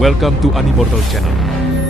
Welcome to Animortal Channel.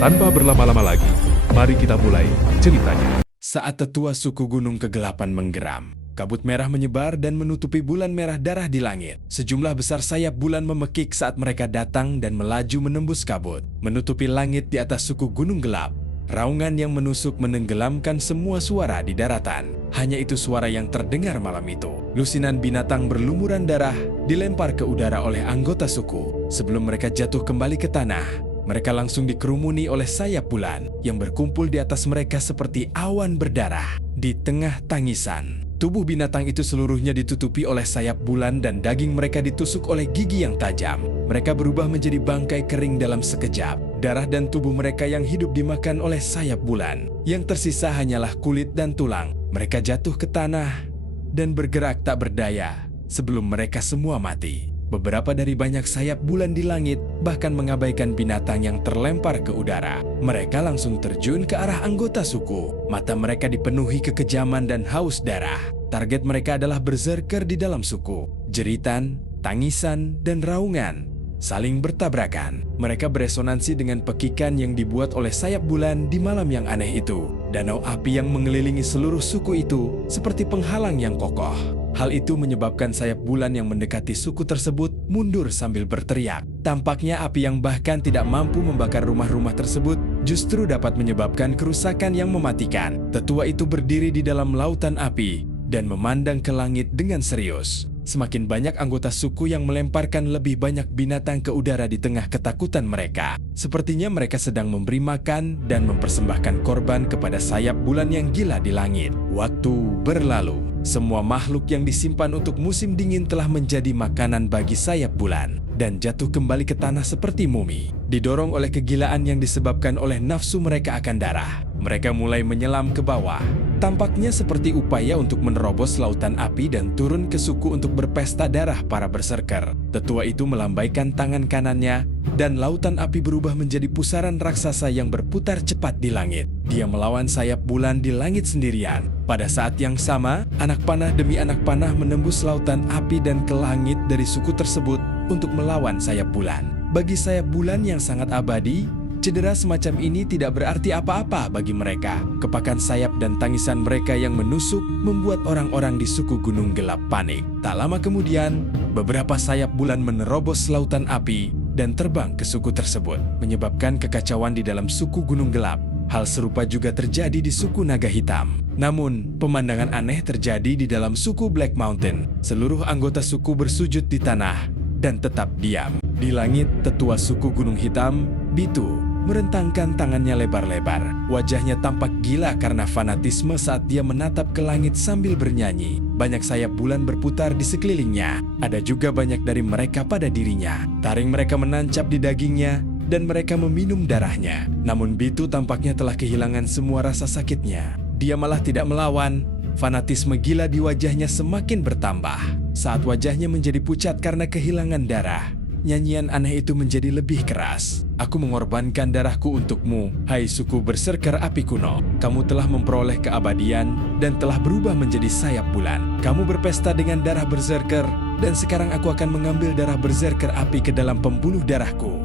Tanpa berlama-lama lagi, mari kita mulai ceritanya. Saat tetua suku Gunung Kegelapan menggeram, kabut merah menyebar dan menutupi bulan merah darah di langit. Sejumlah besar sayap bulan memekik saat mereka datang dan melaju menembus kabut, menutupi langit di atas suku Gunung Gelap. Raungan yang menusuk menenggelamkan semua suara di daratan. Hanya itu suara yang terdengar malam itu. Lusinan binatang berlumuran darah dilempar ke udara oleh anggota suku. Sebelum mereka jatuh kembali ke tanah, mereka langsung dikerumuni oleh sayap bulan yang berkumpul di atas mereka seperti awan berdarah. Di tengah tangisan, tubuh binatang itu seluruhnya ditutupi oleh sayap bulan dan daging mereka ditusuk oleh gigi yang tajam. Mereka berubah menjadi bangkai kering dalam sekejap. Darah dan tubuh mereka yang hidup dimakan oleh sayap bulan. Yang tersisa hanyalah kulit dan tulang. Mereka jatuh ke tanah dan bergerak tak berdaya sebelum mereka semua mati. Beberapa dari banyak sayap bulan di langit bahkan mengabaikan binatang yang terlempar ke udara. Mereka langsung terjun ke arah anggota suku. Mata mereka dipenuhi kekejaman dan haus darah. Target mereka adalah berserker di dalam suku. Jeritan, tangisan, dan raungan saling bertabrakan. Mereka beresonansi dengan pekikan yang dibuat oleh sayap bulan di malam yang aneh itu. Danau api yang mengelilingi seluruh suku itu seperti penghalang yang kokoh. Hal itu menyebabkan sayap bulan yang mendekati suku tersebut mundur sambil berteriak. Tampaknya api yang bahkan tidak mampu membakar rumah-rumah tersebut justru dapat menyebabkan kerusakan yang mematikan. Tetua itu berdiri di dalam lautan api dan memandang ke langit dengan serius. Semakin banyak anggota suku yang melemparkan lebih banyak binatang ke udara di tengah ketakutan mereka. Sepertinya mereka sedang memberi makan dan mempersembahkan korban kepada sayap bulan yang gila di langit. Waktu berlalu. Semua makhluk yang disimpan untuk musim dingin telah menjadi makanan bagi sayap bulan dan jatuh kembali ke tanah seperti mumi. Didorong oleh kegilaan yang disebabkan oleh nafsu mereka akan darah, mereka mulai menyelam ke bawah. Tampaknya seperti upaya untuk menerobos lautan api dan turun ke suku untuk berpesta darah para berserker. Tetua itu melambaikan tangan kanannya dan lautan api berubah menjadi pusaran raksasa yang berputar cepat di langit. Dia melawan sayap bulan di langit sendirian. Pada saat yang sama, anak panah demi anak panah menembus lautan api dan ke langit dari suku tersebut untuk melawan sayap bulan. Bagi sayap bulan yang sangat abadi, cedera semacam ini tidak berarti apa-apa bagi mereka. Kepakan sayap dan tangisan mereka yang menusuk membuat orang-orang di suku Gunung Gelap panik. Tak lama kemudian, beberapa sayap bulan menerobos lautan api dan terbang ke suku tersebut, menyebabkan kekacauan di dalam suku Gunung Gelap. Hal serupa juga terjadi di suku Naga Hitam. Namun, pemandangan aneh terjadi di dalam suku Black Mountain. Seluruh anggota suku bersujud di tanah dan tetap diam. Di langit, tetua suku Gunung Hitam, Bitu, merentangkan tangannya lebar-lebar. Wajahnya tampak gila karena fanatisme saat dia menatap ke langit sambil bernyanyi. Banyak sayap bulan berputar di sekelilingnya. Ada juga banyak dari mereka pada dirinya. Taring mereka menancap di dagingnya dan mereka meminum darahnya. Namun Bitu tampaknya telah kehilangan semua rasa sakitnya. Dia malah tidak melawan. Fanatisme gila di wajahnya semakin bertambah. Saat wajahnya menjadi pucat karena kehilangan darah, nyanyian aneh itu menjadi lebih keras. Aku mengorbankan darahku untukmu, hai suku berserker api kuno. Kamu telah memperoleh keabadian dan telah berubah menjadi sayap bulan. Kamu berpesta dengan darah berserker, dan sekarang aku akan mengambil darah berserker api ke dalam pembuluh darahku.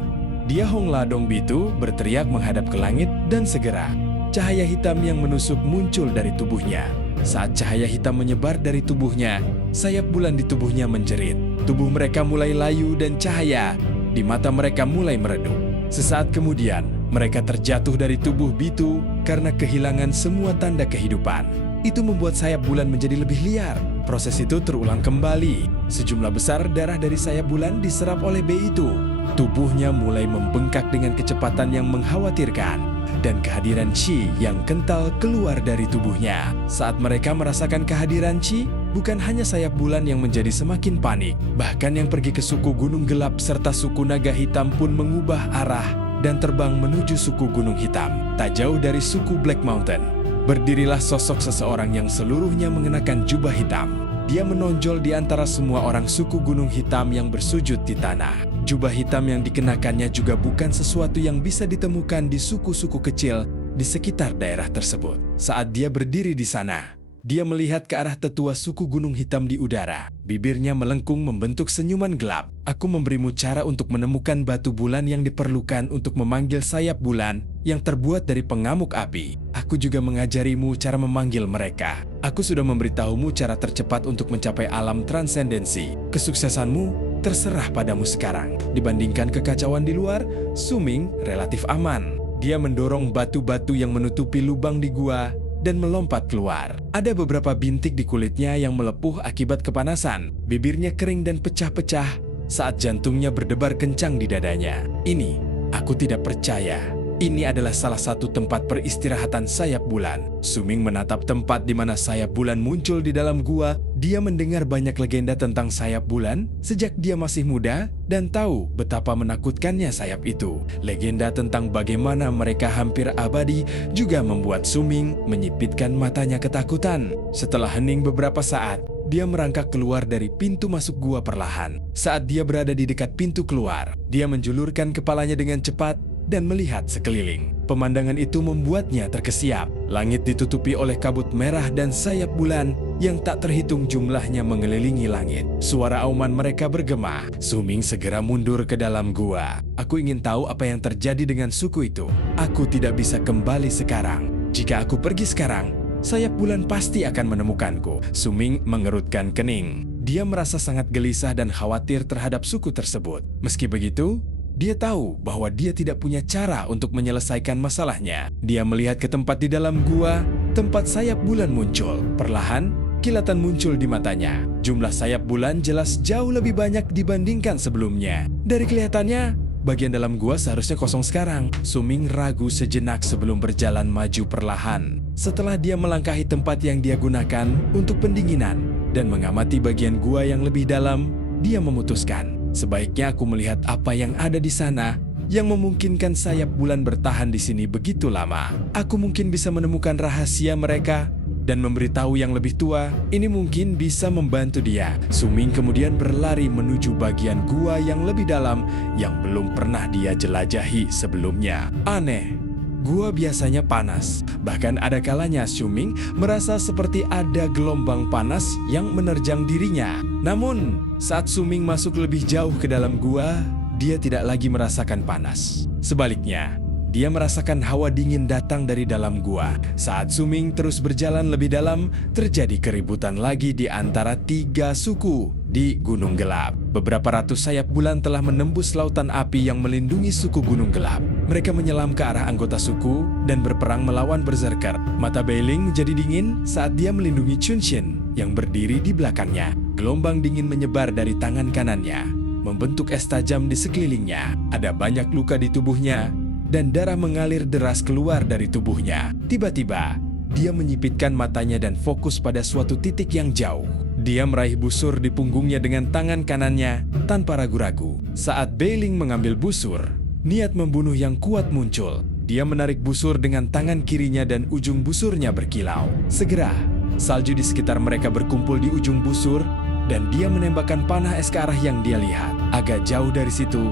Dia Hong Ladong Bitu berteriak menghadap ke langit dan segera cahaya hitam yang menusuk muncul dari tubuhnya. Saat cahaya hitam menyebar dari tubuhnya, sayap bulan di tubuhnya menjerit. Tubuh mereka mulai layu dan cahaya di mata mereka mulai meredup. Sesaat kemudian, mereka terjatuh dari tubuh Bitu karena kehilangan semua tanda kehidupan. Itu membuat sayap bulan menjadi lebih liar. Proses itu terulang kembali. Sejumlah besar darah dari sayap bulan diserap oleh Bitu. Tubuhnya mulai membengkak dengan kecepatan yang mengkhawatirkan. Dan kehadiran Qi yang kental keluar dari tubuhnya. Saat mereka merasakan kehadiran Qi, bukan hanya sayap bulan yang menjadi semakin panik. Bahkan yang pergi ke suku Gunung Gelap serta suku Naga Hitam pun mengubah arah dan terbang menuju suku Gunung Hitam. Tak jauh dari suku Black Mountain, berdirilah sosok seseorang yang seluruhnya mengenakan jubah hitam. Dia menonjol di antara semua orang suku Gunung Hitam yang bersujud di tanah. Jubah hitam yang dikenakannya juga bukan sesuatu yang bisa ditemukan di suku-suku kecil di sekitar daerah tersebut. Saat dia berdiri di sana, Dia melihat ke arah tetua suku Gunung Hitam di udara. Bibirnya melengkung membentuk senyuman gelap. Aku memberimu cara untuk menemukan batu bulan yang diperlukan untuk memanggil sayap bulan yang terbuat dari pengamuk api. Aku juga mengajarimu cara memanggil mereka. Aku sudah memberitahumu cara tercepat untuk mencapai alam transendensi. Kesuksesanmu terserah padamu sekarang. Dibandingkan kekacauan di luar, Su Ming relatif aman. Dia mendorong batu-batu yang menutupi lubang di gua dan melompat keluar. Ada beberapa bintik di kulitnya yang melepuh akibat kepanasan. Bibirnya kering dan pecah-pecah saat jantungnya berdebar kencang di dadanya. Ini, aku tidak percaya. Ini adalah salah satu tempat peristirahatan sayap bulan. Su Ming menatap tempat di mana sayap bulan muncul di dalam gua. Dia mendengar banyak legenda tentang sayap bulan sejak dia masih muda dan tahu betapa menakutkannya sayap itu. Legenda tentang bagaimana mereka hampir abadi juga membuat Su Ming menyipitkan matanya ketakutan. Setelah hening beberapa saat, dia merangkak keluar dari pintu masuk gua perlahan. Saat dia berada di dekat pintu keluar, dia menjulurkan kepalanya dengan cepat dan melihat sekeliling. Pemandangan itu membuatnya terkesiap. Langit ditutupi oleh kabut merah dan sayap bulan yang tak terhitung jumlahnya mengelilingi langit. Suara auman mereka bergema. Su Ming segera mundur ke dalam gua. Aku ingin tahu apa yang terjadi dengan suku itu. Aku tidak bisa kembali sekarang. Jika aku pergi sekarang, sayap bulan pasti akan menemukanku. Su Ming mengerutkan kening. Dia merasa sangat gelisah dan khawatir terhadap suku tersebut. Meski begitu, dia tahu bahwa dia tidak punya cara untuk menyelesaikan masalahnya. Dia melihat ke tempat di dalam gua, tempat sayap bulan muncul. Perlahan, kilatan muncul di matanya. Jumlah sayap bulan jelas jauh lebih banyak dibandingkan sebelumnya. Dari kelihatannya, bagian dalam gua seharusnya kosong sekarang. Su Ming ragu sejenak sebelum berjalan maju perlahan. Setelah dia melangkahi tempat yang dia gunakan untuk pendinginan dan mengamati bagian gua yang lebih dalam, dia memutuskan, sebaiknya aku melihat apa yang ada di sana yang memungkinkan sayap bulan bertahan di sini begitu lama. Aku mungkin bisa menemukan rahasia mereka dan memberitahu yang lebih tua. Ini mungkin bisa membantu dia. Su Ming kemudian berlari menuju bagian gua yang lebih dalam yang belum pernah dia jelajahi sebelumnya. Aneh, gua biasanya panas. Bahkan ada kalanya Su Ming merasa seperti ada gelombang panas yang menerjang dirinya. Namun, saat Su Ming masuk lebih jauh ke dalam gua, dia tidak lagi merasakan panas. Sebaliknya, dia merasakan hawa dingin datang dari dalam gua. Saat Su Ming terus berjalan lebih dalam, terjadi keributan lagi di antara 3 suku di Gunung Gelap. Beberapa ratus sayap bulan telah menembus lautan api yang melindungi suku Gunung Gelap. Mereka menyelam ke arah anggota suku dan berperang melawan berserker. Mata Beiling menjadi dingin saat dia melindungi Chunshin yang berdiri di belakangnya. Gelombang dingin menyebar dari tangan kanannya, membentuk es tajam di sekelilingnya. Ada banyak luka di tubuhnya dan darah mengalir deras keluar dari tubuhnya. Tiba-tiba, dia menyipitkan matanya dan fokus pada suatu titik yang jauh. Dia meraih busur di punggungnya dengan tangan kanannya tanpa ragu-ragu. Saat Beiling mengambil busur, niat membunuh yang kuat muncul. Dia menarik busur dengan tangan kirinya dan ujung busurnya berkilau. Segera, salju di sekitar mereka berkumpul di ujung busur dan dia menembakkan panah es ke arah yang dia lihat. Agak jauh dari situ,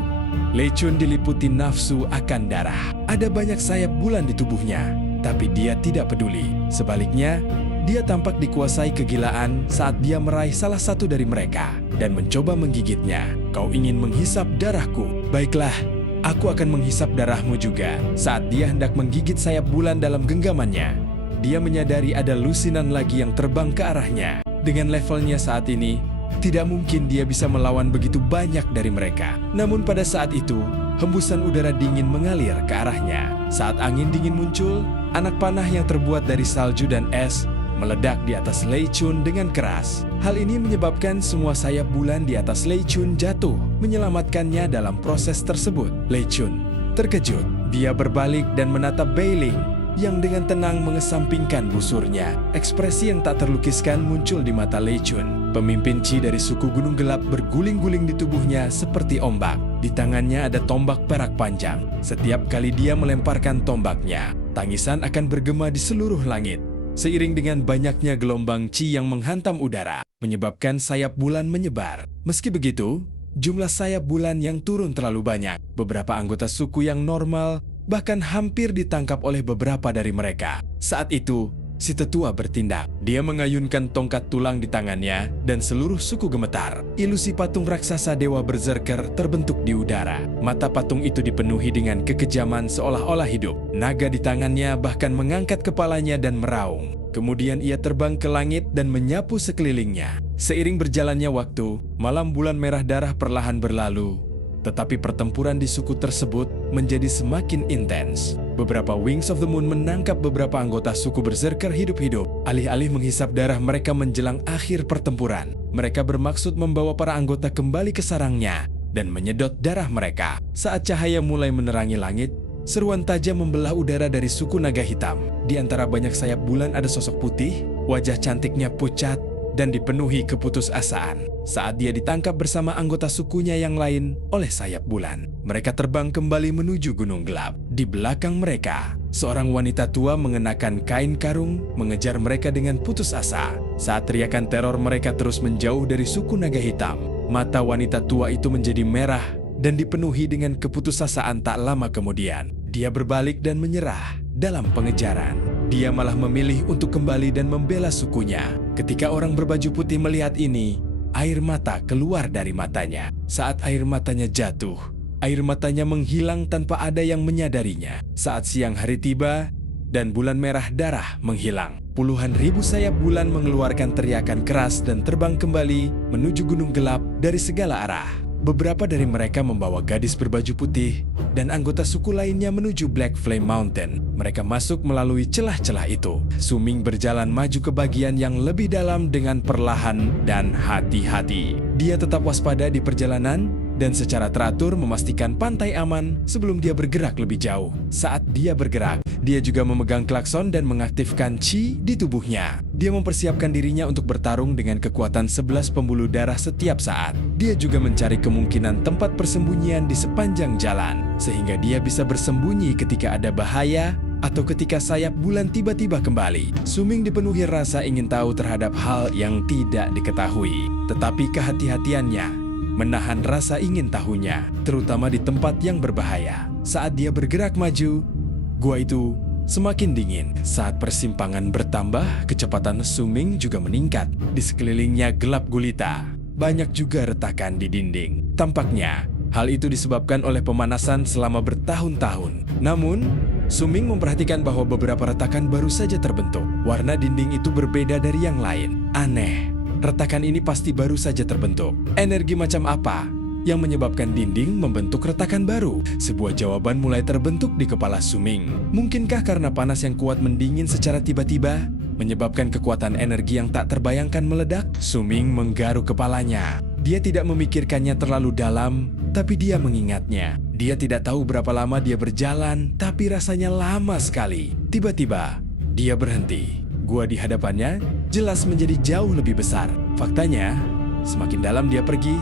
Lei Chun diliputi nafsu akan darah. Ada banyak sayap bulan di tubuhnya, tapi dia tidak peduli. Sebaliknya, dia tampak dikuasai kegilaan saat dia meraih salah satu dari mereka dan mencoba menggigitnya. Kau ingin menghisap darahku? Baiklah, aku akan menghisap darahmu juga. Saat dia hendak menggigit sayap bulan dalam genggamannya, dia menyadari ada lusinan lagi yang terbang ke arahnya. Dengan levelnya saat ini, tidak mungkin dia bisa melawan begitu banyak dari mereka. Namun pada saat itu, hembusan udara dingin mengalir ke arahnya. Saat angin dingin muncul, anak panah yang terbuat dari salju dan es meledak di atas Lei Chun dengan keras. Hal ini menyebabkan semua sayap bulan di atas Lei Chun jatuh, menyelamatkannya dalam proses tersebut. Lei Chun terkejut. Dia berbalik dan menatap Beiling yang dengan tenang mengesampingkan busurnya. Ekspresi yang tak terlukiskan muncul di mata Lei Chun. Pemimpin Qi dari suku Gunung Gelap berguling-guling di tubuhnya seperti ombak. Di tangannya ada tombak perak panjang. Setiap kali dia melemparkan tombaknya, tangisan akan bergema di seluruh langit. Seiring dengan banyaknya gelombang Qi yang menghantam udara, menyebabkan sayap bulan menyebar. Meski begitu, jumlah sayap bulan yang turun terlalu banyak. Beberapa anggota suku yang normal bahkan hampir ditangkap oleh beberapa dari mereka. Saat itu, si tetua bertindak. Dia mengayunkan tongkat tulang di tangannya dan seluruh suku gemetar. Ilusi patung raksasa dewa berserker terbentuk di udara. Mata patung itu dipenuhi dengan kekejaman seolah-olah hidup. Naga di tangannya bahkan mengangkat kepalanya dan meraung. Kemudian ia terbang ke langit dan menyapu sekelilingnya. Seiring berjalannya waktu, malam bulan merah darah perlahan berlalu. Tetapi pertempuran di suku tersebut menjadi semakin intens. Beberapa Wings of the Moon menangkap beberapa anggota suku berserker hidup-hidup. Alih-alih menghisap darah mereka menjelang akhir pertempuran, mereka bermaksud membawa para anggota kembali ke sarangnya dan menyedot darah mereka. Saat cahaya mulai menerangi langit, seruan tajam membelah udara dari suku naga hitam. Di antara banyak sayap bulan ada sosok putih, wajah cantiknya pucat, dan dipenuhi keputusasaan. Saat dia ditangkap bersama anggota sukunya yang lain oleh sayap bulan, mereka terbang kembali menuju Gunung Gelap. Di belakang mereka, seorang wanita tua mengenakan kain karung mengejar mereka dengan putus asa. Saat teriakan teror mereka terus menjauh dari suku naga hitam, mata wanita tua itu menjadi merah dan dipenuhi dengan keputusasaan. Tak lama kemudian, dia berbalik dan menyerah dalam pengejaran. Dia malah memilih untuk kembali dan membela sukunya. Ketika orang berbaju putih melihat ini, air mata keluar dari matanya. Saat air matanya jatuh, air matanya menghilang tanpa ada yang menyadarinya. Saat siang hari tiba dan bulan merah darah menghilang, puluhan ribu sayap bulan mengeluarkan teriakan keras dan terbang kembali menuju Gunung Gelap dari segala arah. Beberapa dari mereka membawa gadis berbaju putih dan anggota suku lainnya menuju Black Flame Mountain. Mereka masuk melalui celah-celah itu. Suming berjalan maju ke bagian yang lebih dalam dengan perlahan dan hati-hati. Dia tetap waspada di perjalanan dan secara teratur memastikan pantai aman sebelum dia bergerak lebih jauh. Saat dia bergerak, dia juga memegang klakson dan mengaktifkan chi di tubuhnya. Dia mempersiapkan dirinya untuk bertarung dengan kekuatan 11 pembuluh darah setiap saat. Dia juga mencari kemungkinan tempat persembunyian di sepanjang jalan, sehingga dia bisa bersembunyi ketika ada bahaya atau ketika sayap bulan tiba-tiba kembali. Suming dipenuhi rasa ingin tahu terhadap hal yang tidak diketahui. Tetapi kehati-hatiannya menahan rasa ingin tahunya, terutama di tempat yang berbahaya. Saat dia bergerak maju, gua itu semakin dingin. Saat persimpangan bertambah, kecepatan Suming juga meningkat. Di sekelilingnya gelap gulita. Banyak juga retakan di dinding. Tampaknya, hal itu disebabkan oleh pemanasan selama bertahun-tahun. Namun, Suming memperhatikan bahwa beberapa retakan baru saja terbentuk. Warna dinding itu berbeda dari yang lain. Aneh, retakan ini pasti baru saja terbentuk. Energi macam apa yang menyebabkan dinding membentuk retakan baru? Sebuah jawaban mulai terbentuk di kepala Suming. Mungkinkah karena panas yang kuat mendingin secara tiba-tiba menyebabkan kekuatan energi yang tak terbayangkan meledak? Suming menggaruk kepalanya. Dia tidak memikirkannya terlalu dalam, tapi dia mengingatnya. Dia tidak tahu berapa lama dia berjalan, tapi rasanya lama sekali. Tiba-tiba, dia berhenti. Gua di hadapannya jelas menjadi jauh lebih besar. Faktanya, semakin dalam dia pergi,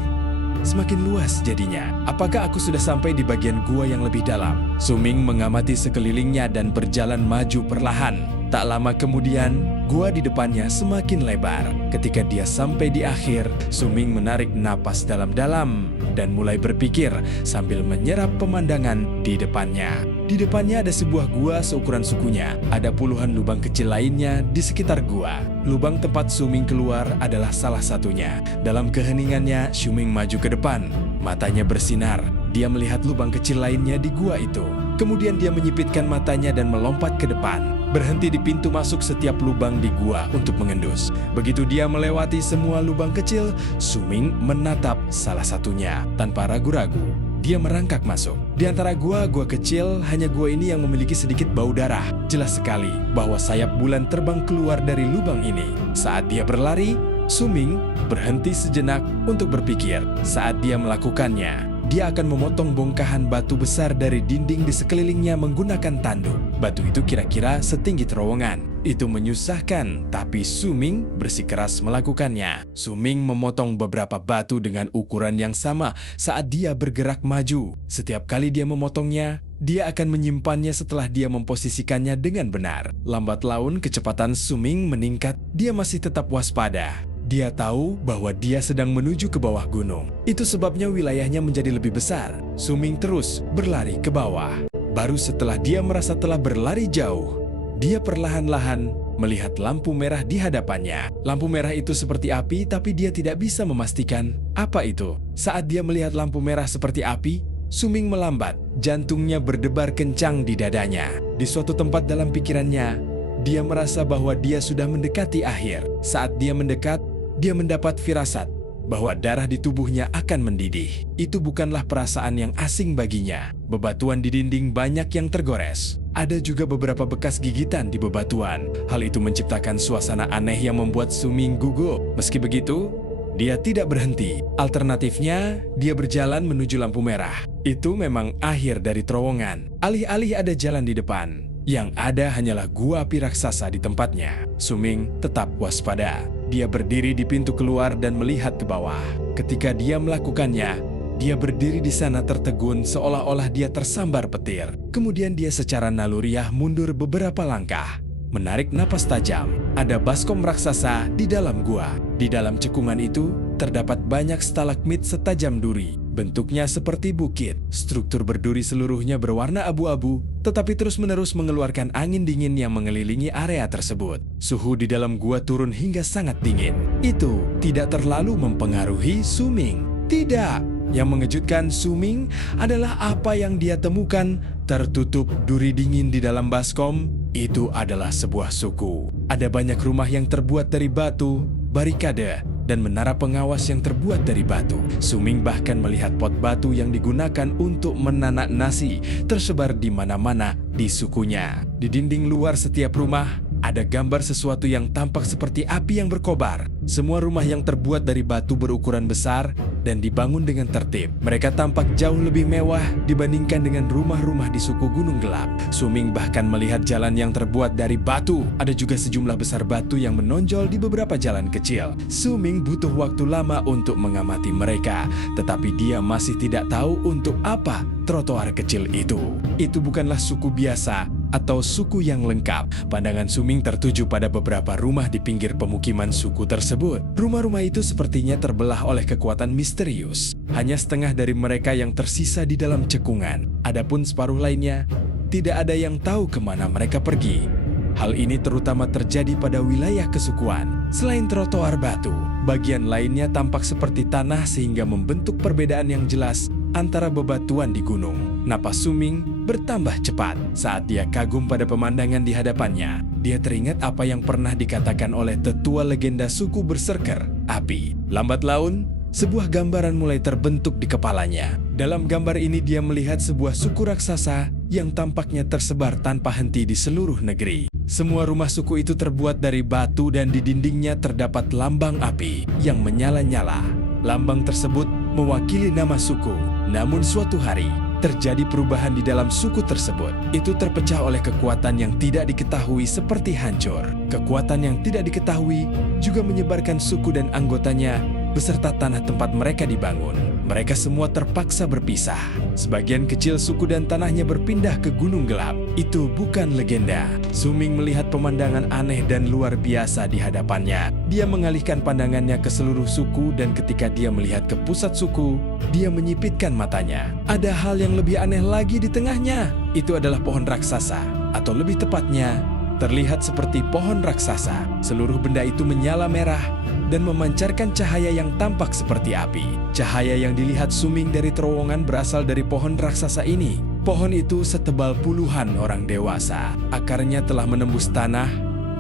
semakin luas jadinya. Apakah aku sudah sampai di bagian gua yang lebih dalam? Suming mengamati sekelilingnya dan berjalan maju perlahan. Tak lama kemudian, gua di depannya semakin lebar. Ketika dia sampai di akhir, Suming menarik napas dalam-dalam dan mulai berpikir sambil menyerap pemandangan di depannya. Di depannya ada sebuah gua seukuran sukunya. Ada puluhan lubang kecil lainnya di sekitar gua. Lubang tempat Suming keluar adalah salah satunya. Dalam keheningannya, Suming maju ke depan. Matanya bersinar. Dia melihat lubang kecil lainnya di gua itu. Kemudian dia menyipitkan matanya dan melompat ke depan. Berhenti di pintu masuk setiap lubang di gua untuk mengendus. Begitu dia melewati semua lubang kecil, Suming menatap salah satunya. Tanpa ragu-ragu, dia merangkak masuk. Di antara gua kecil, hanya gua ini yang memiliki sedikit bau darah. Jelas sekali bahwa sayap bulan terbang keluar dari lubang ini. Saat dia berlari, Suming berhenti sejenak untuk berpikir. Saat dia melakukannya, dia akan memotong bongkahan batu besar dari dinding di sekelilingnya menggunakan tanduk. Batu itu kira-kira setinggi terowongan. Itu menyusahkan, tapi Suming bersikeras melakukannya. Suming memotong beberapa batu dengan ukuran yang sama saat dia bergerak maju. Setiap kali dia memotongnya, dia akan menyimpannya setelah dia memposisikannya dengan benar. Lambat laun kecepatan Suming meningkat. Dia masih tetap waspada. Dia tahu bahwa dia sedang menuju ke bawah gunung. Itu sebabnya wilayahnya menjadi lebih besar. Suming terus berlari ke bawah. Baru setelah dia merasa telah berlari jauh, Dia perlahan-lahan melihat lampu merah di hadapannya. Lampu merah itu seperti api, tapi dia tidak bisa memastikan apa itu. Saat dia melihat lampu merah seperti api, Suming melambat. Jantungnya berdebar kencang di dadanya. Di suatu tempat dalam pikirannya, dia merasa bahwa dia sudah mendekati akhir. Saat dia mendekat, dia mendapat firasat bahwa darah di tubuhnya akan mendidih. Itu bukanlah perasaan yang asing baginya. Bebatuan di dinding banyak yang tergores. Ada juga beberapa bekas gigitan di bebatuan. Hal itu menciptakan suasana aneh yang membuat Suming gugup. Meski begitu, dia tidak berhenti. Alternatifnya, dia berjalan menuju lampu merah. Itu memang akhir dari terowongan. Alih-alih ada jalan di depan, yang ada hanyalah gua api raksasa di tempatnya. Suming tetap waspada. Dia berdiri di pintu keluar dan melihat ke bawah. Ketika dia melakukannya, dia berdiri di sana tertegun seolah-olah dia tersambar petir. Kemudian dia secara naluriah mundur beberapa langkah, menarik napas tajam. Ada baskom raksasa di dalam gua. Di dalam cekungan itu, terdapat banyak stalagmit setajam duri. Bentuknya seperti bukit. Struktur berduri seluruhnya berwarna abu-abu, tetapi terus-menerus mengeluarkan angin dingin yang mengelilingi area tersebut. Suhu di dalam gua turun hingga sangat dingin. Itu tidak terlalu mempengaruhi Suming. Tidak. Yang mengejutkan Suming adalah apa yang dia temukan tertutup duri dingin di dalam baskom. Itu adalah sebuah suku. Ada banyak rumah yang terbuat dari batu, barikade, dan menara pengawas yang terbuat dari batu. Suming bahkan melihat pot batu yang digunakan untuk menanak nasi tersebar di mana-mana di sukunya. Di dinding luar setiap rumah, ada gambar sesuatu yang tampak seperti api yang berkobar. Semua rumah yang terbuat dari batu berukuran besar dan dibangun dengan tertib. Mereka tampak jauh lebih mewah dibandingkan dengan rumah-rumah di suku Gunung Gelap. Suming bahkan melihat jalan yang terbuat dari batu. Ada juga sejumlah besar batu yang menonjol di beberapa jalan kecil. Suming butuh waktu lama untuk mengamati mereka, tetapi dia masih tidak tahu untuk apa trotoar kecil itu. Itu bukanlah suku biasa atau suku yang lengkap. Pandangan Suming tertuju pada beberapa rumah di pinggir pemukiman suku tersebut. Rumah-rumah itu sepertinya terbelah oleh kekuatan misterius. Hanya setengah dari mereka yang tersisa di dalam cekungan. Adapun separuh lainnya, tidak ada yang tahu kemana mereka pergi. Hal ini terutama terjadi pada wilayah kesukuan. Selain trotoar batu, bagian lainnya tampak seperti tanah sehingga membentuk perbedaan yang jelas antara bebatuan di gunung. Napas Suming bertambah cepat saat dia kagum pada pemandangan di hadapannya. Dia teringat apa yang pernah dikatakan oleh tetua legenda suku Berserker, Api. Lambat laun, sebuah gambaran mulai terbentuk di kepalanya. Dalam gambar ini dia melihat sebuah suku raksasa yang tampaknya tersebar tanpa henti di seluruh negeri. Semua rumah suku itu terbuat dari batu dan di dindingnya terdapat lambang api yang menyala-nyala. Lambang tersebut mewakili nama suku. Namun suatu hari, terjadi perubahan di dalam suku tersebut. Itu terpecah oleh kekuatan yang tidak diketahui seperti hancur. Kekuatan yang tidak diketahui juga menyebarkan suku dan anggotanya beserta tanah tempat mereka dibangun. Mereka semua terpaksa berpisah. Sebagian kecil suku dan tanahnya berpindah ke Gunung Gelap. Itu bukan legenda. Suming melihat pemandangan aneh dan luar biasa di hadapannya. Dia mengalihkan pandangannya ke seluruh suku dan ketika dia melihat ke pusat suku, dia menyipitkan matanya. Ada hal yang lebih aneh lagi di tengahnya. Itu adalah pohon raksasa, atau lebih tepatnya, terlihat seperti pohon raksasa. Seluruh benda itu menyala merah dan memancarkan cahaya yang tampak seperti api. Cahaya yang dilihat Suming dari terowongan berasal dari pohon raksasa ini. Pohon itu setebal puluhan orang dewasa. Akarnya telah menembus tanah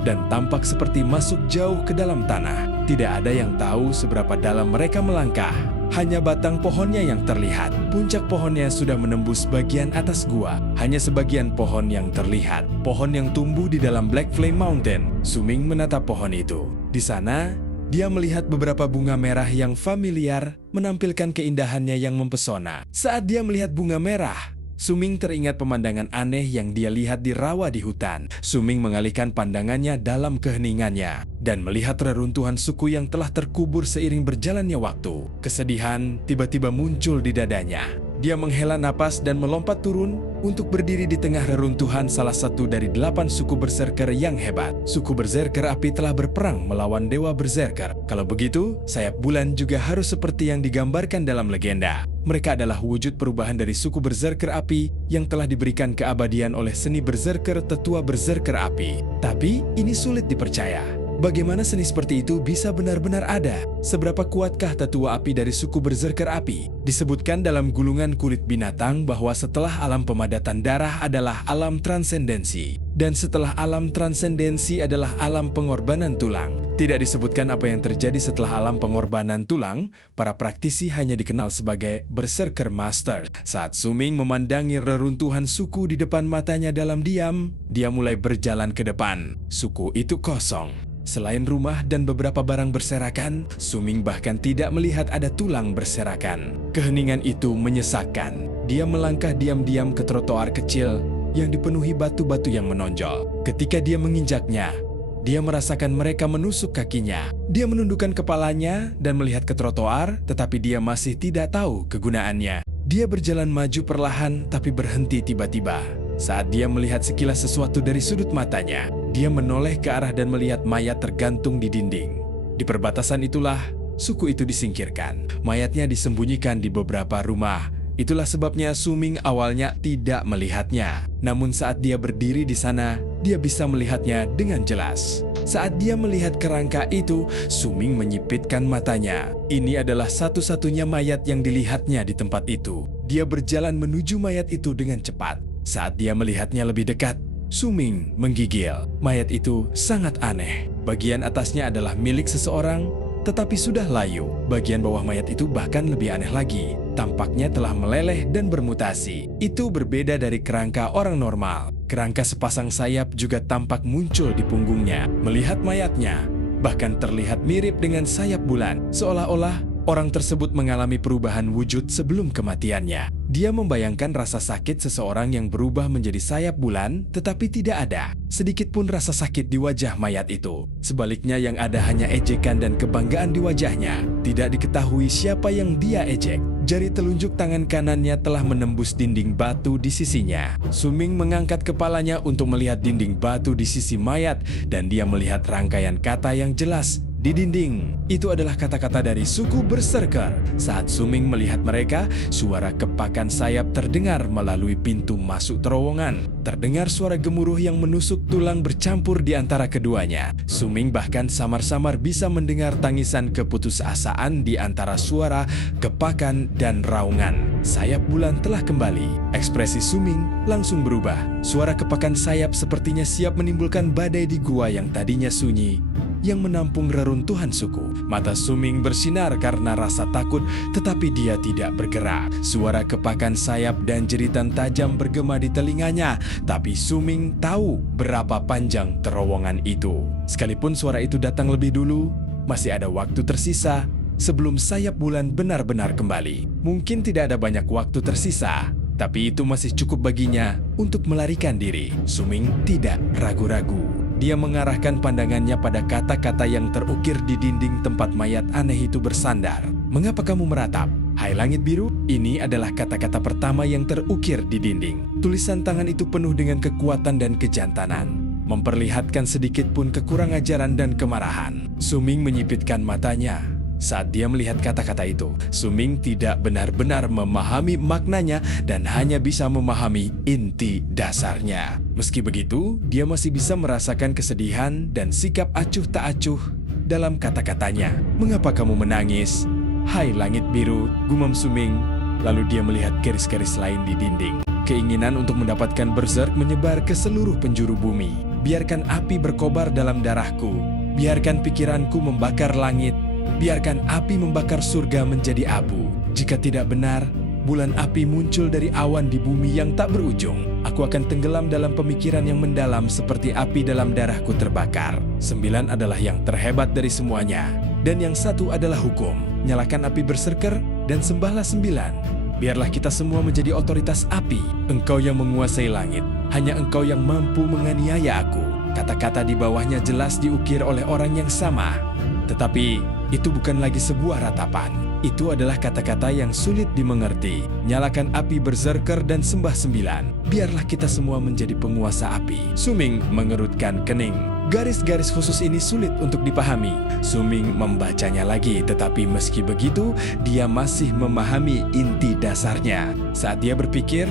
dan tampak seperti masuk jauh ke dalam tanah. Tidak ada yang tahu seberapa dalam mereka melangkah. Hanya batang pohonnya yang terlihat. Puncak pohonnya sudah menembus bagian atas gua. Hanya sebagian pohon yang terlihat. Pohon yang tumbuh di dalam Black Flame Mountain. Suming menatap pohon itu. Di sana, dia melihat beberapa bunga merah yang familiar, menampilkan keindahannya yang mempesona. Saat dia melihat bunga merah, Suming teringat pemandangan aneh yang dia lihat di rawa di hutan. Suming mengalihkan pandangannya dalam keheningannya dan melihat reruntuhan suku yang telah terkubur seiring berjalannya waktu. Kesedihan tiba-tiba muncul di dadanya. Dia menghela napas dan melompat turun untuk berdiri di tengah reruntuhan salah satu dari 8 suku berserker yang hebat. Suku berserker api telah berperang melawan dewa berserker. Kalau begitu, sayap bulan juga harus seperti yang digambarkan dalam legenda. Mereka adalah wujud perubahan dari suku berserker api yang telah diberikan keabadian oleh seni berserker tetua berserker api. Tapi ini sulit dipercaya. Bagaimana seni seperti itu bisa benar-benar ada? Seberapa kuatkah tetua api dari suku berserker api? Disebutkan dalam gulungan kulit binatang bahwa setelah alam pemadatan darah adalah alam transendensi. Dan setelah alam transendensi adalah alam pengorbanan tulang. Tidak disebutkan apa yang terjadi setelah alam pengorbanan tulang, para praktisi hanya dikenal sebagai berserker master. Saat Suming memandangi reruntuhan suku di depan matanya dalam diam, dia mulai berjalan ke depan. Suku itu kosong. Selain rumah dan beberapa barang berserakan, Suming bahkan tidak melihat ada tulang berserakan. Keheningan itu menyesakkan. Dia melangkah diam-diam ke trotoar kecil yang dipenuhi batu-batu yang menonjol. Ketika dia menginjaknya, dia merasakan mereka menusuk kakinya. Dia menundukkan kepalanya dan melihat ke trotoar, tetapi dia masih tidak tahu kegunaannya. Dia berjalan maju perlahan tapi berhenti tiba-tiba. Saat dia melihat sekilas sesuatu dari sudut matanya, dia menoleh ke arah dan melihat mayat tergantung di dinding. Di perbatasan itulah, suku itu disingkirkan. Mayatnya disembunyikan di beberapa rumah. Itulah sebabnya Suming awalnya tidak melihatnya. Namun saat dia berdiri di sana, dia bisa melihatnya dengan jelas. Saat dia melihat kerangka itu, Suming menyipitkan matanya. Ini adalah satu-satunya mayat yang dilihatnya di tempat itu. Dia berjalan menuju mayat itu dengan cepat. Saat dia melihatnya lebih dekat, Suming menggigil. Mayat itu sangat aneh. Bagian atasnya adalah milik seseorang, tetapi sudah layu. Bagian bawah mayat itu bahkan lebih aneh lagi. Tampaknya telah meleleh dan bermutasi. Itu berbeda dari kerangka orang normal. Kerangka sepasang sayap juga tampak muncul di punggungnya. Melihat mayatnya, bahkan terlihat mirip dengan sayap bulan. Seolah-olah orang tersebut mengalami perubahan wujud sebelum kematiannya. Dia membayangkan rasa sakit seseorang yang berubah menjadi sayap bulan, tetapi tidak ada sedikit pun rasa sakit di wajah mayat itu. Sebaliknya yang ada hanya ejekan dan kebanggaan di wajahnya. Tidak diketahui siapa yang dia ejek. Jari telunjuk tangan kanannya telah menembus dinding batu di sisinya. Suming mengangkat kepalanya untuk melihat dinding batu di sisi mayat, dan dia melihat rangkaian kata yang jelas di dinding. Itu adalah kata-kata dari suku berserker. Saat Suming melihat mereka, suara kepakan sayap terdengar melalui pintu masuk terowongan. Terdengar suara gemuruh yang menusuk tulang bercampur di antara keduanya. Suming bahkan samar-samar bisa mendengar tangisan keputusasaan di antara suara kepakan dan raungan. Sayap bulan telah kembali. Ekspresi Suming langsung berubah. Suara kepakan sayap sepertinya siap menimbulkan badai di gua yang tadinya sunyi, yang menampung reruntuhan suku. Mata Suming bersinar karena rasa takut, tetapi dia tidak bergerak. Suara kepakan sayap dan jeritan tajam bergema di telinganya, tapi Suming tahu berapa panjang terowongan itu. Sekalipun suara itu datang lebih dulu, masih ada waktu tersisa sebelum sayap bulan benar-benar kembali. Mungkin tidak ada banyak waktu tersisa, tapi itu masih cukup baginya untuk melarikan diri. Suming tidak ragu-ragu. Dia mengarahkan pandangannya pada kata-kata yang terukir di dinding tempat mayat aneh itu bersandar. "Mengapa kamu meratap? Hai langit biru?" Ini adalah kata-kata pertama yang terukir di dinding. Tulisan tangan itu penuh dengan kekuatan dan kejantanan, memperlihatkan sedikit pun kekurangajaran dan kemarahan. Suming menyipitkan matanya. Saat dia melihat kata-kata itu, Suming tidak benar-benar memahami maknanya dan hanya bisa memahami inti dasarnya. Meski begitu, dia masih bisa merasakan kesedihan dan sikap acuh tak acuh dalam kata-katanya. "Mengapa kamu menangis? Hai langit biru," gumam Suming. Lalu dia melihat garis-garis lain di dinding. Keinginan untuk mendapatkan berserk menyebar ke seluruh penjuru bumi. "Biarkan api berkobar dalam darahku. Biarkan pikiranku membakar langit. Biarkan api membakar surga menjadi abu. Jika tidak benar, bulan api muncul dari awan di bumi yang tak berujung. Aku akan tenggelam dalam pemikiran yang mendalam seperti api dalam darahku terbakar." 9 adalah yang terhebat dari semuanya. Dan yang satu adalah hukum. Nyalakan api berserker dan sembahlah 9. Biarlah kita semua menjadi otoritas api. Engkau yang menguasai langit. Hanya engkau yang mampu menganiaya aku. Kata-kata di bawahnya jelas diukir oleh orang yang sama. Tetapi itu bukan lagi sebuah ratapan. Itu adalah kata-kata yang sulit dimengerti. Nyalakan api berserker dan sembah 9. Biarlah kita semua menjadi penguasa api. Suming mengerutkan kening. Garis-garis khusus ini sulit untuk dipahami. Suming membacanya lagi, tetapi meski begitu, dia masih memahami inti dasarnya. Saat dia berpikir,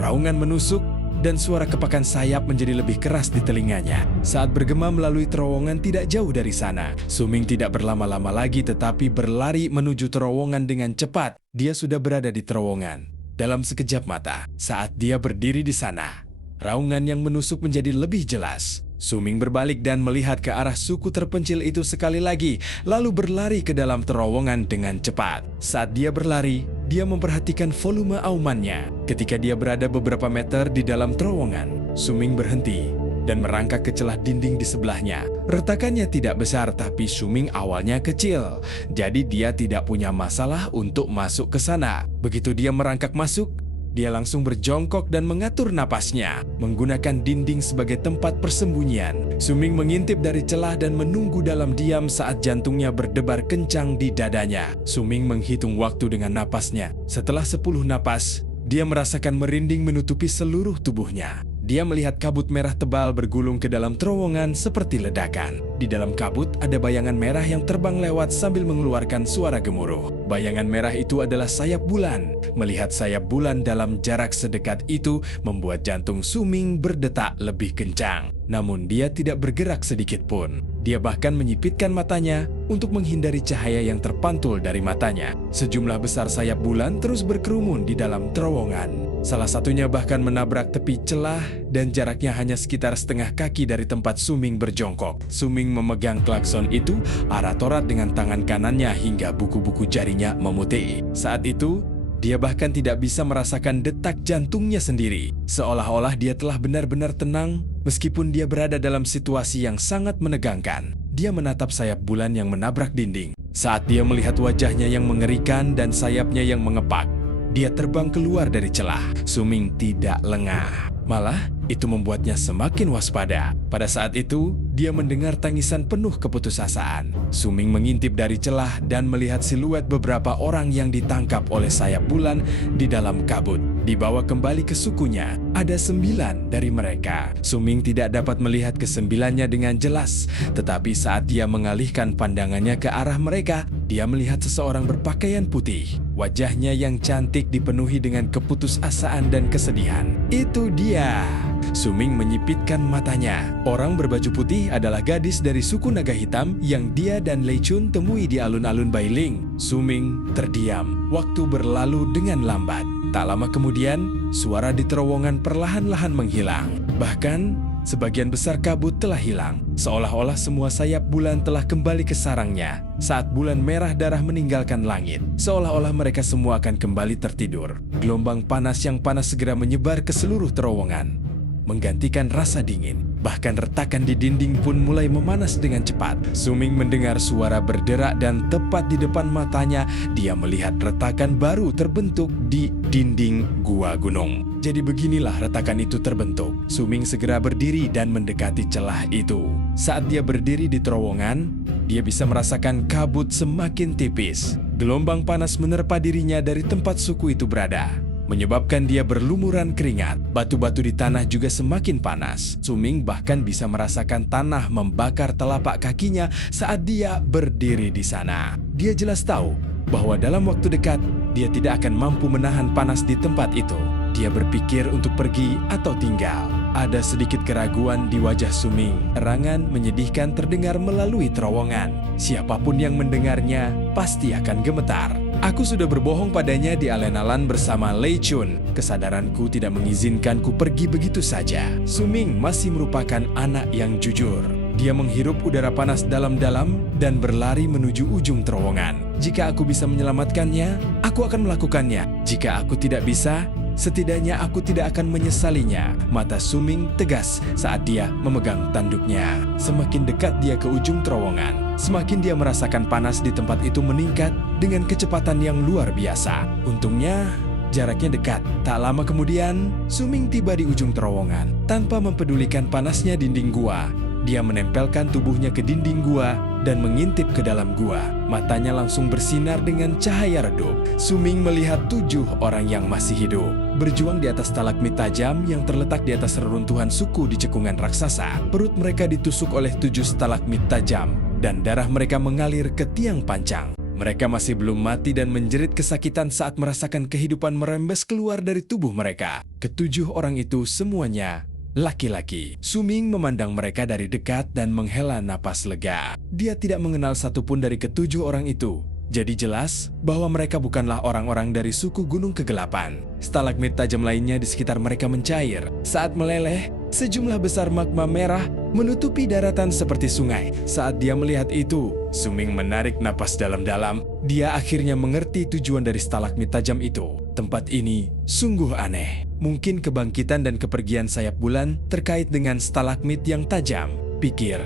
raungan menusuk, dan suara kepakan sayap menjadi lebih keras di telinganya. Saat bergema melalui terowongan tidak jauh dari sana, Suming tidak berlama-lama lagi tetapi berlari menuju terowongan dengan cepat. Dia sudah berada di terowongan. Dalam sekejap mata, saat dia berdiri di sana, raungan yang menusuk menjadi lebih jelas. Suming berbalik dan melihat ke arah suku terpencil itu sekali lagi, lalu berlari ke dalam terowongan dengan cepat. Saat dia berlari, dia memperhatikan volume aumannya. Ketika dia berada beberapa meter di dalam terowongan, Suming berhenti dan merangkak ke celah dinding di sebelahnya. Retakannya tidak besar, tapi Suming awalnya kecil, jadi dia tidak punya masalah untuk masuk ke sana. Begitu dia merangkak masuk, dia langsung berjongkok dan mengatur napasnya, menggunakan dinding sebagai tempat persembunyian. Suming mengintip dari celah dan menunggu dalam diam saat jantungnya berdebar kencang di dadanya. Suming menghitung waktu dengan napasnya. Setelah 10 napas, dia merasakan merinding menutupi seluruh tubuhnya. Dia melihat kabut merah tebal bergulung ke dalam terowongan seperti ledakan. Di dalam kabut ada bayangan merah yang terbang lewat sambil mengeluarkan suara gemuruh. Bayangan merah itu adalah sayap bulan. Melihat sayap bulan dalam jarak sedekat itu membuat jantung Suming berdetak lebih kencang. Namun dia tidak bergerak sedikit pun. Dia bahkan menyipitkan matanya untuk menghindari cahaya yang terpantul dari matanya. Sejumlah besar sayap bulan terus berkerumun di dalam terowongan. Salah satunya bahkan menabrak tepi celah dan jaraknya hanya sekitar setengah kaki dari tempat Suming berjongkok. Suming memegang klakson itu arat-orat dengan tangan kanannya hingga buku-buku jarinya memutih. Saat itu, dia bahkan tidak bisa merasakan detak jantungnya sendiri. Seolah-olah dia telah benar-benar tenang meskipun dia berada dalam situasi yang sangat menegangkan. Dia menatap sayap bulan yang menabrak dinding. Saat dia melihat wajahnya yang mengerikan dan sayapnya yang mengepak, dia terbang keluar dari celah. Suming tidak lengah. Malah, itu membuatnya semakin waspada. Pada saat itu, dia mendengar tangisan penuh keputusasaan. Suming mengintip dari celah dan melihat siluet beberapa orang yang ditangkap oleh sayap bulan di dalam kabut. Dibawa kembali ke sukunya, ada 9 dari mereka. Suming tidak dapat melihat kesembilannya dengan jelas, tetapi saat dia mengalihkan pandangannya ke arah mereka, dia melihat seseorang berpakaian putih. Wajahnya yang cantik dipenuhi dengan keputusasaan dan kesedihan. Itu dia. Suming menyipitkan matanya. Orang berbaju putih adalah gadis dari suku naga hitam yang dia dan Lei Chun temui di alun-alun Bailing. Suming terdiam. Waktu berlalu dengan lambat. Tak lama kemudian, suara di terowongan perlahan-lahan menghilang. Bahkan, sebagian besar kabut telah hilang. Seolah-olah semua sayap bulan telah kembali ke sarangnya. Saat bulan merah darah meninggalkan langit, seolah-olah mereka semua akan kembali tertidur. Gelombang panas yang panas segera menyebar ke seluruh terowongan, menggantikan rasa dingin. Bahkan retakan di dinding pun mulai memanas dengan cepat. Suming mendengar suara berderak dan tepat di depan matanya, dia melihat retakan baru terbentuk di dinding gua gunung. Jadi beginilah retakan itu terbentuk. Suming segera berdiri dan mendekati celah itu. Saat dia berdiri di terowongan, dia bisa merasakan kabut semakin tipis. Gelombang panas menerpa dirinya dari tempat suku itu berada, menyebabkan dia berlumuran keringat. Batu-batu di tanah juga semakin panas. Suming bahkan bisa merasakan tanah membakar telapak kakinya saat dia berdiri di sana. Dia jelas tahu bahwa dalam waktu dekat, dia tidak akan mampu menahan panas di tempat itu. Dia berpikir untuk pergi atau tinggal. Ada sedikit keraguan di wajah Suming. Erangan menyedihkan terdengar melalui terowongan. Siapapun yang mendengarnya pasti akan gemetar. Aku sudah berbohong padanya di alun-alun bersama Lei Chun. Kesadaranku tidak mengizinkanku pergi begitu saja. Suming masih merupakan anak yang jujur. Dia menghirup udara panas dalam-dalam dan berlari menuju ujung terowongan. Jika aku bisa menyelamatkannya, aku akan melakukannya. Jika aku tidak bisa, setidaknya aku tidak akan menyesalinya. Mata Suming tegas saat dia memegang tanduknya. Semakin dekat dia ke ujung terowongan, semakin dia merasakan panas di tempat itu meningkat dengan kecepatan yang luar biasa. Untungnya, jaraknya dekat. Tak lama kemudian, Suming tiba di ujung terowongan. Tanpa mempedulikan panasnya dinding gua, dia menempelkan tubuhnya ke dinding gua dan mengintip ke dalam gua. Matanya langsung bersinar dengan cahaya redup. Suming melihat 7 orang yang masih hidup, berjuang di atas stalagmit tajam yang terletak di atas reruntuhan suku di cekungan raksasa. Perut mereka ditusuk oleh 7 stalagmit tajam, dan darah mereka mengalir ke tiang pancang. Mereka masih belum mati dan menjerit kesakitan saat merasakan kehidupan merembes keluar dari tubuh mereka. Ke-7 orang itu semuanya laki-laki. Suming memandang mereka dari dekat dan menghela napas lega. Dia tidak mengenal satupun dari ke-7 orang itu. Jadi jelas bahwa mereka bukanlah orang-orang dari suku Gunung Kegelapan. Stalagmit tajam lainnya di sekitar mereka mencair. Saat meleleh, sejumlah besar magma merah menutupi daratan seperti sungai. Saat dia melihat itu, Suming menarik napas dalam-dalam. Dia akhirnya mengerti tujuan dari stalagmit tajam itu. Tempat ini sungguh aneh. Mungkin kebangkitan dan kepergian sayap bulan terkait dengan stalagmit yang tajam, pikir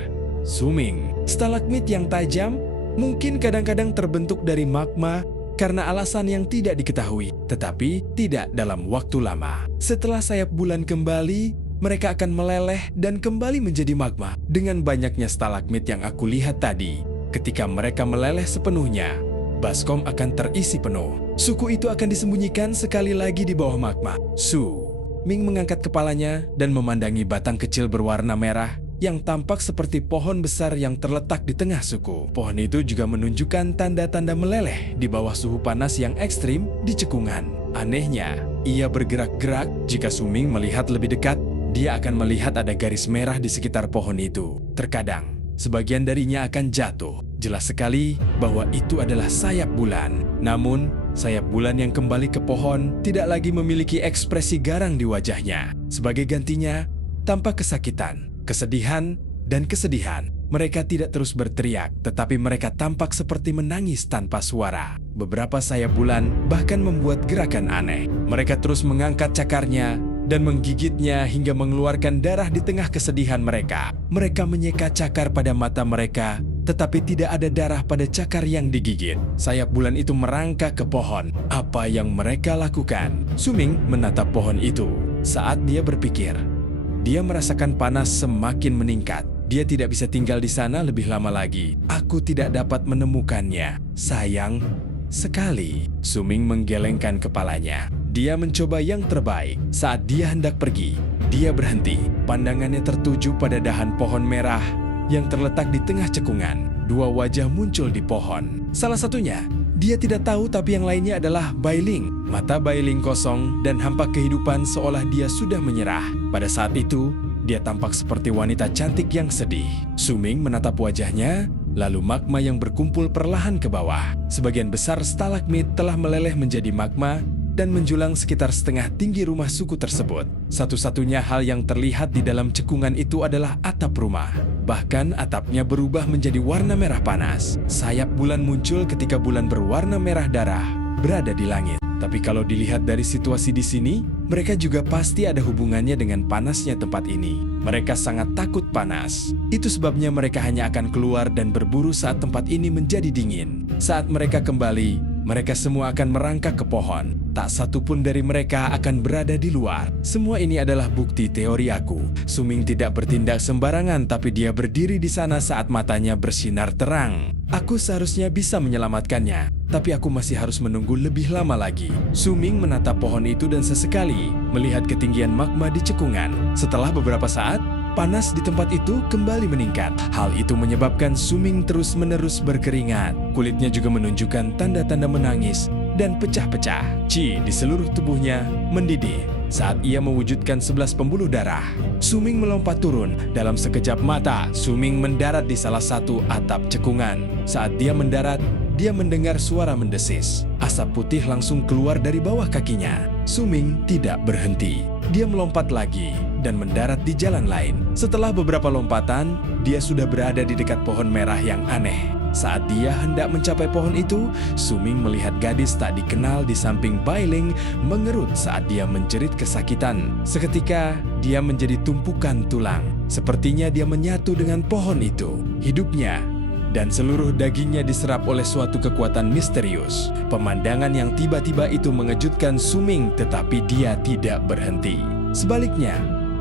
Suming. Stalagmit yang tajam mungkin kadang-kadang terbentuk dari magma karena alasan yang tidak diketahui, tetapi tidak dalam waktu lama. Setelah sayap bulan kembali, mereka akan meleleh dan kembali menjadi magma. Dengan banyaknya stalagmit yang aku lihat tadi, ketika mereka meleleh sepenuhnya, baskom akan terisi penuh. Suku itu akan disembunyikan sekali lagi di bawah magma. Ming mengangkat kepalanya dan memandangi batang kecil berwarna merah yang tampak seperti pohon besar yang terletak di tengah suku. Pohon itu juga menunjukkan tanda-tanda meleleh di bawah suhu panas yang ekstrim di cekungan. Anehnya, ia bergerak-gerak. Jika Suming melihat lebih dekat, dia akan melihat ada garis merah di sekitar pohon itu. Terkadang, sebagian darinya akan jatuh. Jelas sekali bahwa itu adalah sayap bulan. Namun, sayap bulan yang kembali ke pohon tidak lagi memiliki ekspresi garang di wajahnya. Sebagai gantinya, tampak kesakitan, kesedihan, dan kesedihan. Mereka tidak terus berteriak, tetapi mereka tampak seperti menangis tanpa suara. Beberapa sayap bulan bahkan membuat gerakan aneh. Mereka terus mengangkat cakarnya dan menggigitnya hingga mengeluarkan darah di tengah kesedihan mereka. Mereka menyeka cakar pada mata mereka, tetapi tidak ada darah pada cakar yang digigit. Sayap bulan itu merangkak ke pohon. Apa yang mereka lakukan? Suming menatap pohon itu. Saat dia berpikir, dia merasakan panas semakin meningkat. Dia tidak bisa tinggal di sana lebih lama lagi. Aku tidak dapat menemukannya. Sayang sekali. Suming menggelengkan kepalanya. Dia mencoba yang terbaik. Saat dia hendak pergi, dia berhenti. Pandangannya tertuju pada dahan pohon merah yang terletak di tengah cekungan. 2 wajah muncul di pohon. Salah satunya, dia tidak tahu, tapi yang lainnya adalah Bailing. Mata Bailing kosong dan hampa kehidupan seolah dia sudah menyerah. Pada saat itu, dia tampak seperti wanita cantik yang sedih. Suming menatap wajahnya, lalu magma yang berkumpul perlahan ke bawah. Sebagian besar stalagmit telah meleleh menjadi magma dan menjulang sekitar setengah tinggi rumah suku tersebut. Satu-satunya hal yang terlihat di dalam cekungan itu adalah atap rumah. Bahkan atapnya berubah menjadi warna merah panas. Sayap bulan muncul ketika bulan berwarna merah darah berada di langit. Tapi kalau dilihat dari situasi di sini, mereka juga pasti ada hubungannya dengan panasnya tempat ini. Mereka sangat takut panas. Itu sebabnya mereka hanya akan keluar dan berburu saat tempat ini menjadi dingin. Saat mereka kembali, mereka semua akan merangkak ke pohon. Tak satu pun dari mereka akan berada di luar. Semua ini adalah bukti teori aku. Suming tidak bertindak sembarangan, tapi dia berdiri di sana saat matanya bersinar terang. Aku seharusnya bisa menyelamatkannya, tapi aku masih harus menunggu lebih lama lagi. Suming menatap pohon itu dan sesekali melihat ketinggian magma di cekungan. Setelah beberapa saat, panas di tempat itu kembali meningkat. Hal itu menyebabkan Suming terus-menerus berkeringat. Kulitnya juga menunjukkan tanda-tanda menangis dan pecah-pecah. Qi di seluruh tubuhnya mendidih saat ia mewujudkan 11 pembuluh darah. Suming melompat turun. Dalam sekejap mata, Suming mendarat di salah satu atap cekungan. Saat dia mendarat, dia mendengar suara mendesis. Asap putih langsung keluar dari bawah kakinya. Suming tidak berhenti. Dia melompat lagi dan mendarat di jalan lain. Setelah beberapa lompatan, dia sudah berada di dekat pohon merah yang aneh. Saat dia hendak mencapai pohon itu, Suming melihat gadis tak dikenal di samping Bailing mengerut saat dia menjerit kesakitan. Seketika, dia menjadi tumpukan tulang. Sepertinya dia menyatu dengan pohon itu. Hidupnya dan seluruh dagingnya diserap oleh suatu kekuatan misterius. Pemandangan yang tiba-tiba itu mengejutkan Suming, tetapi dia tidak berhenti. Sebaliknya,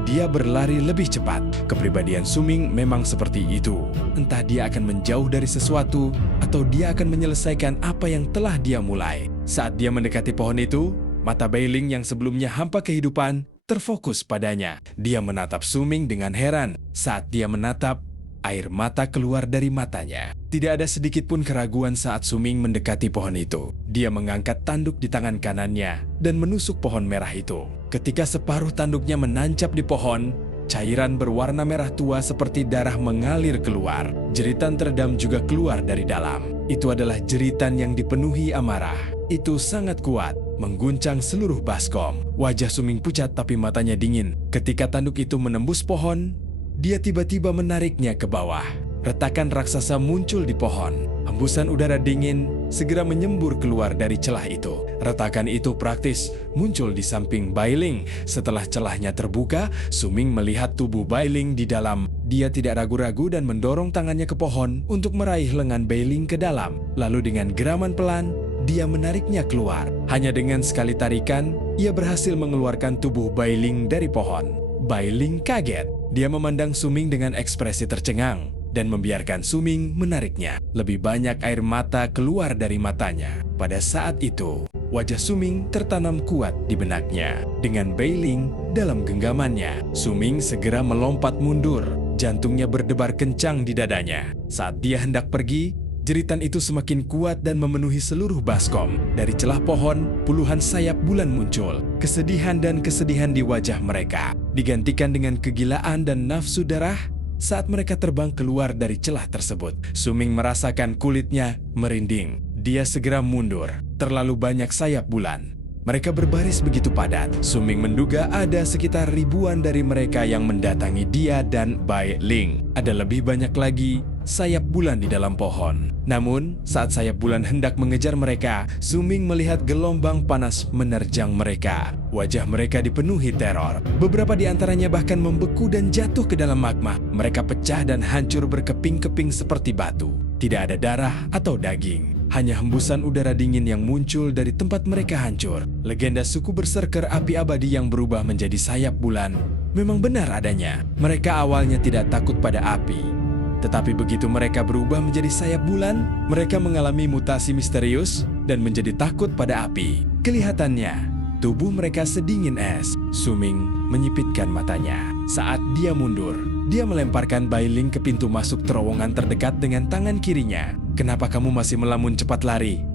dia berlari lebih cepat. Kepribadian Suming memang seperti itu. Entah dia akan menjauh dari sesuatu atau dia akan menyelesaikan apa yang telah dia mulai. Saat dia mendekati pohon itu, mata Bailing yang sebelumnya hampa kehidupan terfokus padanya. Dia menatap Suming dengan heran. Saat dia menatap, air mata keluar dari matanya. Tidak ada sedikit pun keraguan saat Suming mendekati pohon itu. Dia mengangkat tanduk di tangan kanannya dan menusuk pohon merah itu. Ketika separuh tanduknya menancap di pohon, cairan berwarna merah tua seperti darah mengalir keluar. Jeritan teredam juga keluar dari dalam. Itu adalah jeritan yang dipenuhi amarah. Itu sangat kuat, mengguncang seluruh baskom. Wajah Suming pucat tapi matanya dingin. Ketika tanduk itu menembus pohon, dia tiba-tiba menariknya ke bawah. Retakan raksasa muncul di pohon. Hembusan udara dingin segera menyembur keluar dari celah itu. Retakan itu praktis muncul di samping Bailing. Setelah celahnya terbuka, Suming melihat tubuh Bailing di dalam. Dia tidak ragu-ragu dan mendorong tangannya ke pohon untuk meraih lengan Bailing ke dalam. Lalu dengan geraman pelan, dia menariknya keluar. Hanya dengan sekali tarikan, ia berhasil mengeluarkan tubuh Bailing dari pohon. Bailing kaget. Dia memandang Suming dengan ekspresi tercengang dan membiarkan Suming menariknya. Lebih banyak air mata keluar dari matanya. Pada saat itu, wajah Suming tertanam kuat di benaknya. Dengan Bailing dalam genggamannya, Suming segera melompat mundur. Jantungnya berdebar kencang di dadanya. Saat dia hendak pergi, jeritan itu semakin kuat dan memenuhi seluruh baskom. Dari celah pohon, puluhan sayap bulan muncul. Kesedihan dan kesedihan di wajah mereka digantikan dengan kegilaan dan nafsu darah saat mereka terbang keluar dari celah tersebut. Suming merasakan kulitnya merinding. Dia segera mundur. Terlalu banyak sayap bulan. Mereka berbaris begitu padat. Suming menduga ada sekitar ribuan dari mereka yang mendatangi dia dan Bailing. Ada lebih banyak lagi sayap bulan di dalam pohon. Namun, saat sayap bulan hendak mengejar mereka, Suming melihat gelombang panas menerjang mereka. Wajah mereka dipenuhi teror. Beberapa di antaranya bahkan membeku dan jatuh ke dalam magma. Mereka pecah dan hancur berkeping-keping seperti batu. Tidak ada darah atau daging. Hanya hembusan udara dingin yang muncul dari tempat mereka hancur. Legenda suku berserker api abadi yang berubah menjadi sayap bulan memang benar adanya. Mereka awalnya tidak takut pada api. Tetapi begitu mereka berubah menjadi sayap bulan, mereka mengalami mutasi misterius dan menjadi takut pada api. Kelihatannya, tubuh mereka sedingin es. Suming menyipitkan matanya. Saat dia mundur, dia melemparkan Bailing ke pintu masuk terowongan terdekat dengan tangan kirinya. "Kenapa kamu masih melamun cepat lari?"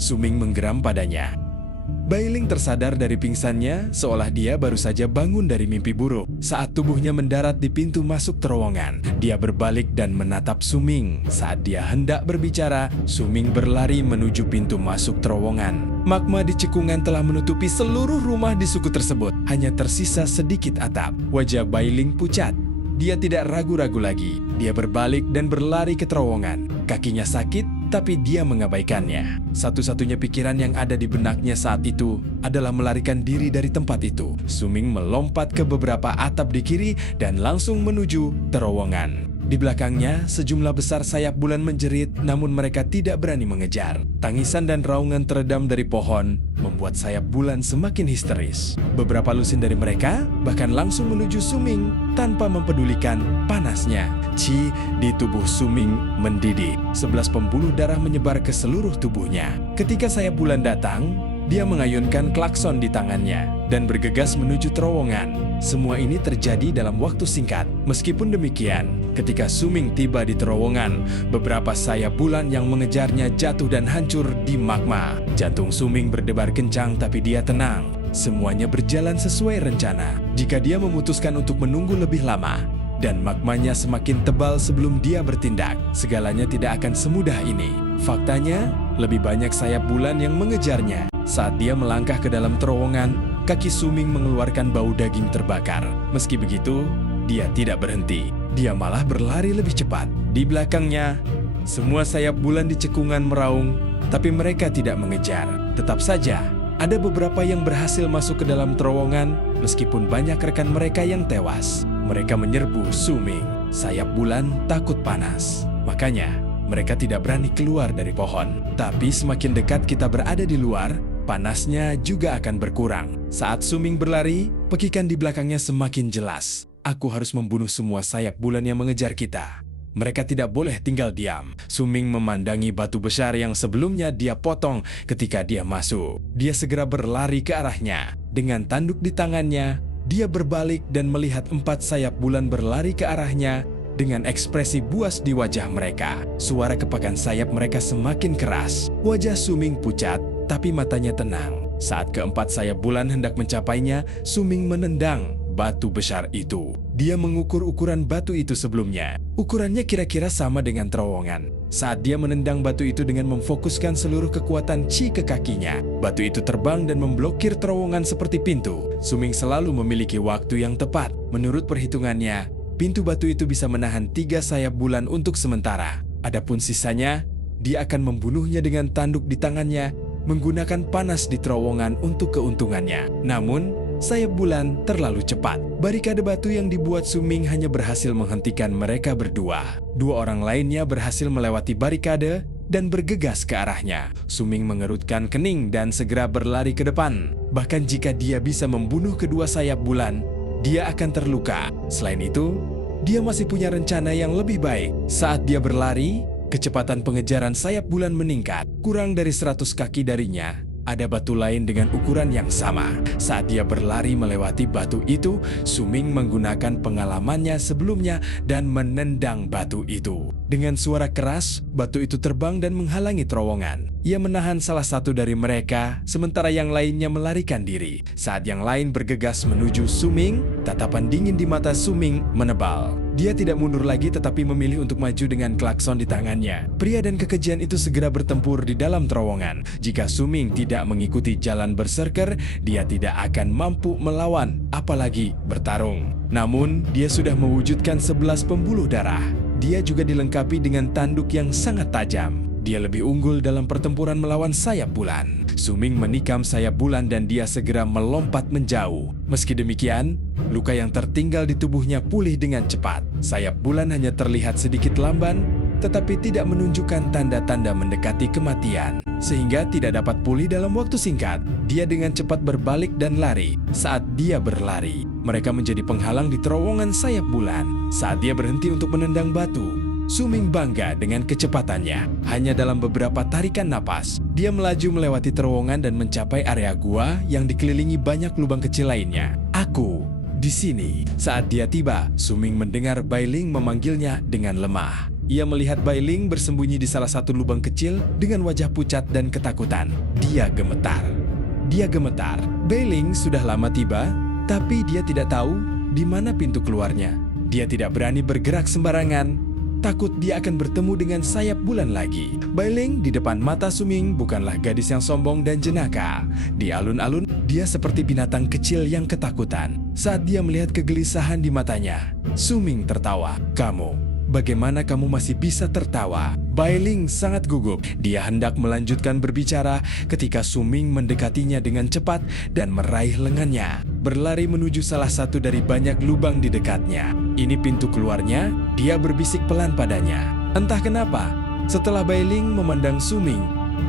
Suming menggeram padanya. Bailing tersadar dari pingsannya seolah dia baru saja bangun dari mimpi buruk. Saat tubuhnya mendarat di pintu masuk terowongan, dia berbalik dan menatap Suming. Saat dia hendak berbicara, Suming berlari menuju pintu masuk terowongan. Magma di cekungan telah menutupi seluruh rumah di suku tersebut. Hanya tersisa sedikit atap. Wajah Bailing pucat. Dia tidak ragu-ragu lagi. Dia berbalik dan berlari ke terowongan. Kakinya sakit, tapi dia mengabaikannya. Satu-satunya pikiran yang ada di benaknya saat itu adalah melarikan diri dari tempat itu. Suming melompat ke beberapa atap di kiri dan langsung menuju terowongan. Di belakangnya, sejumlah besar sayap bulan menjerit, namun mereka tidak berani mengejar. Tangisan dan raungan teredam dari pohon membuat sayap bulan semakin histeris. Beberapa lusin dari mereka bahkan langsung menuju Suming tanpa mempedulikan panasnya. Chi di tubuh Suming mendidih. 11 pembuluh darah menyebar ke seluruh tubuhnya. Ketika sayap bulan datang, dia mengayunkan klakson di tangannya dan bergegas menuju terowongan. Semua ini terjadi dalam waktu singkat. Meskipun demikian, ketika Suming tiba di terowongan, beberapa sayap bulan yang mengejarnya jatuh dan hancur di magma. Jantung Suming berdebar kencang tapi dia tenang. Semuanya berjalan sesuai rencana. Jika dia memutuskan untuk menunggu lebih lama, dan magmanya semakin tebal sebelum dia bertindak, segalanya tidak akan semudah ini. Faktanya, lebih banyak sayap bulan yang mengejarnya. Saat dia melangkah ke dalam terowongan, kaki Suming mengeluarkan bau daging terbakar. Meski begitu, dia tidak berhenti. Dia malah berlari lebih cepat. Di belakangnya, semua sayap bulan di cekungan meraung, tapi mereka tidak mengejar. Tetap saja, ada beberapa yang berhasil masuk ke dalam terowongan, meskipun banyak rekan mereka yang tewas. Mereka menyerbu Suming. Sayap bulan takut panas. Makanya, mereka tidak berani keluar dari pohon. Tapi semakin dekat kita berada di luar, panasnya juga akan berkurang. Saat Suming berlari, Pekikan di belakangnya semakin jelas. Aku harus membunuh semua sayap bulan yang mengejar kita. Mereka tidak boleh tinggal diam. Suming memandangi batu besar yang sebelumnya dia potong ketika dia masuk. Dia segera berlari ke arahnya. Dengan tanduk di tangannya, dia berbalik dan melihat 4 sayap bulan berlari ke arahnya dengan ekspresi buas di wajah mereka. Suara kepakan sayap mereka semakin keras. Wajah Suming pucat, tapi matanya tenang. Saat keempat sayap bulan hendak mencapainya, Suming menendang batu besar itu. Dia mengukur ukuran batu itu sebelumnya. Ukurannya kira-kira sama dengan terowongan. Saat dia menendang batu itu dengan memfokuskan seluruh kekuatan Qi ke kakinya, batu itu terbang dan memblokir terowongan seperti pintu. Suming selalu memiliki waktu yang tepat. Menurut perhitungannya, pintu batu itu bisa menahan 3 sayap bulan untuk sementara. Adapun sisanya, dia akan membunuhnya dengan tanduk di tangannya, menggunakan panas di terowongan untuk keuntungannya. Namun, sayap bulan terlalu cepat. Barikade batu yang dibuat Suming hanya berhasil menghentikan mereka berdua. 2 orang lainnya berhasil melewati barikade dan bergegas ke arahnya. Suming mengerutkan kening dan segera berlari ke depan. Bahkan jika dia bisa membunuh kedua sayap bulan, dia akan terluka. Selain itu, dia masih punya rencana yang lebih baik. Saat dia berlari, kecepatan pengejaran sayap bulan meningkat. Kurang dari 100 kaki darinya, ada batu lain dengan ukuran yang sama. Saat dia berlari melewati batu itu, Suming menggunakan pengalamannya sebelumnya dan menendang batu itu. Dengan suara keras, batu itu terbang dan menghalangi terowongan. Ia menahan salah satu dari mereka, sementara yang lainnya melarikan diri. Saat yang lain bergegas menuju Suming, tatapan dingin di mata Suming menebal. Dia tidak mundur lagi tetapi memilih untuk maju dengan klakson di tangannya. Pria dan kekejian itu segera bertempur di dalam terowongan. Jika Suming tidak mengikuti jalan berserker, dia tidak akan mampu melawan, apalagi bertarung. Namun, dia sudah mewujudkan 11 pembuluh darah. Dia juga dilengkapi dengan tanduk yang sangat tajam. Dia lebih unggul dalam pertempuran melawan sayap bulan. Suming menikam sayap bulan dan dia segera melompat menjauh. Meski demikian, luka yang tertinggal di tubuhnya pulih dengan cepat. Sayap bulan hanya terlihat sedikit lamban, tetapi tidak menunjukkan tanda-tanda mendekati kematian. Sehingga tidak dapat pulih dalam waktu singkat. Dia dengan cepat berbalik dan lari. Saat dia berlari, mereka menjadi penghalang di terowongan sayap bulan. Saat dia berhenti untuk menendang batu, Suming bangga dengan kecepatannya. Hanya dalam beberapa tarikan napas, dia melaju melewati terowongan dan mencapai area gua yang dikelilingi banyak lubang kecil lainnya. Aku di sini. Saat dia tiba, Suming mendengar Bai Ling memanggilnya dengan lemah. Ia melihat Bai Ling bersembunyi di salah satu lubang kecil dengan wajah pucat dan ketakutan. Dia gemetar. Bai Ling sudah lama tiba, tapi dia tidak tahu di mana pintu keluarnya. Dia tidak berani bergerak sembarangan. Takut dia akan bertemu dengan sayap bulan lagi. Bai Ling di depan mata Suming bukanlah gadis yang sombong dan jenaka. Di alun-alun, dia seperti binatang kecil yang ketakutan. Saat dia melihat kegelisahan di matanya, Suming tertawa. Bagaimana kamu masih bisa tertawa? Bai Ling sangat gugup. Dia hendak melanjutkan berbicara ketika Suming mendekatinya dengan cepat dan meraih lengannya. Berlari menuju salah satu dari banyak lubang di dekatnya. Ini pintu keluarnya, dia berbisik pelan padanya. Entah kenapa, setelah Bai Ling memandang Suming,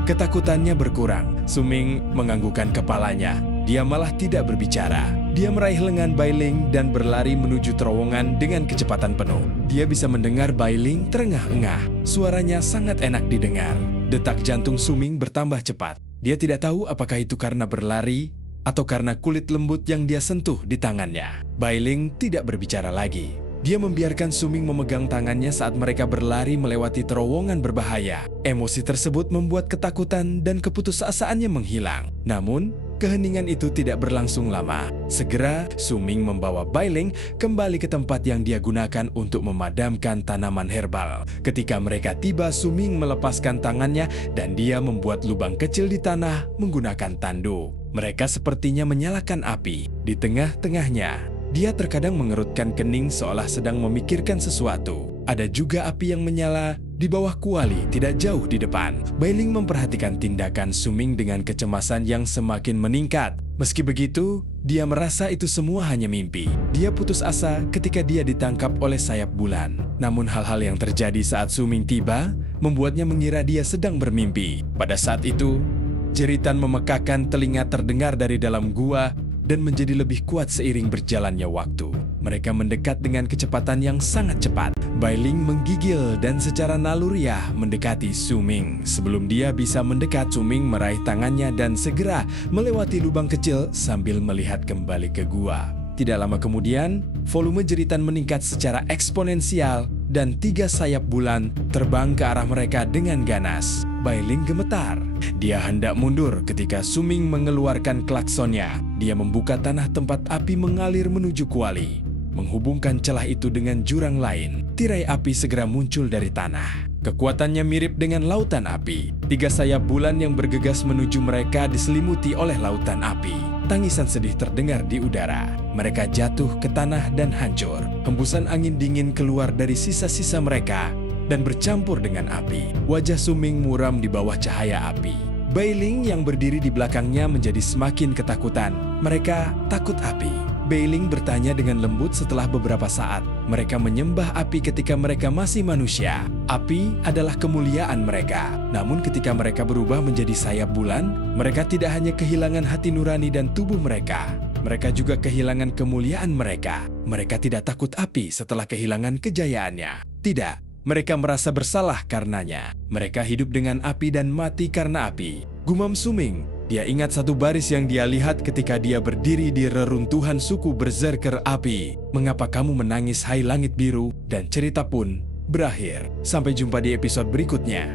ketakutannya berkurang. Suming menganggukkan kepalanya. Dia malah tidak berbicara. Dia meraih lengan Bai Ling dan berlari menuju terowongan dengan kecepatan penuh. Dia bisa mendengar Bai Ling terengah-engah. Suaranya sangat enak didengar. Detak jantung Suming bertambah cepat. Dia tidak tahu apakah itu karena berlari atau karena kulit lembut yang dia sentuh di tangannya. Bai Ling tidak berbicara lagi. Dia membiarkan Suming memegang tangannya saat mereka berlari melewati terowongan berbahaya. Emosi tersebut membuat ketakutan dan keputusaasaannya menghilang. Namun, keheningan itu tidak berlangsung lama. Segera, Suming membawa Bai Ling kembali ke tempat yang dia gunakan untuk memadamkan tanaman herbal. Ketika mereka tiba, Suming melepaskan tangannya dan dia membuat lubang kecil di tanah menggunakan tanduk. Mereka sepertinya menyalakan api. Di tengah-tengahnya, dia terkadang mengerutkan kening seolah sedang memikirkan sesuatu. Ada juga api yang menyala di bawah kuali tidak jauh di depan. Bai Ling memperhatikan tindakan Suming dengan kecemasan yang semakin meningkat. Meski begitu, dia merasa itu semua hanya mimpi. Dia putus asa ketika dia ditangkap oleh sayap bulan. Namun hal-hal yang terjadi saat Suming tiba membuatnya mengira dia sedang bermimpi. Pada saat itu, jeritan memekakan telinga terdengar dari dalam gua dan menjadi lebih kuat seiring berjalannya waktu. Mereka mendekat dengan kecepatan yang sangat cepat. Bailing menggigil dan secara naluriah mendekati Su Ming. Sebelum dia bisa mendekat, Su Ming meraih tangannya dan segera melewati lubang kecil sambil melihat kembali ke gua. Tidak lama kemudian, volume jeritan meningkat secara eksponensial dan 3 sayap bulan terbang ke arah mereka dengan ganas. Bailing gemetar. Dia hendak mundur ketika Su Ming mengeluarkan klaksonnya. Dia membuka tanah tempat api mengalir menuju kuali. Menghubungkan celah itu dengan jurang lain, tirai api segera muncul dari tanah. Kekuatannya mirip dengan lautan api. 3 sayap bulan yang bergegas menuju mereka diselimuti oleh lautan api. Tangisan sedih terdengar di udara. Mereka jatuh ke tanah dan hancur. Hembusan angin dingin keluar dari sisa-sisa mereka dan bercampur dengan api. Wajah Su Ming muram di bawah cahaya api. Bailing yang berdiri di belakangnya menjadi semakin ketakutan. Mereka takut api. Bailing bertanya dengan lembut setelah beberapa saat. Mereka menyembah api ketika mereka masih manusia. Api adalah kemuliaan mereka. Namun ketika mereka berubah menjadi sayap bulan, mereka tidak hanya kehilangan hati nurani dan tubuh mereka. Mereka juga kehilangan kemuliaan mereka. Mereka tidak takut api setelah kehilangan kejayaannya. Tidak, mereka merasa bersalah karenanya. Mereka hidup dengan api dan mati karena api. Gumam Su Ming. Dia ingat satu baris yang dia lihat ketika dia berdiri di reruntuhan suku Berserker Api. Mengapa kamu menangis, hai langit biru? Dan cerita pun berakhir. Sampai jumpa di episode berikutnya.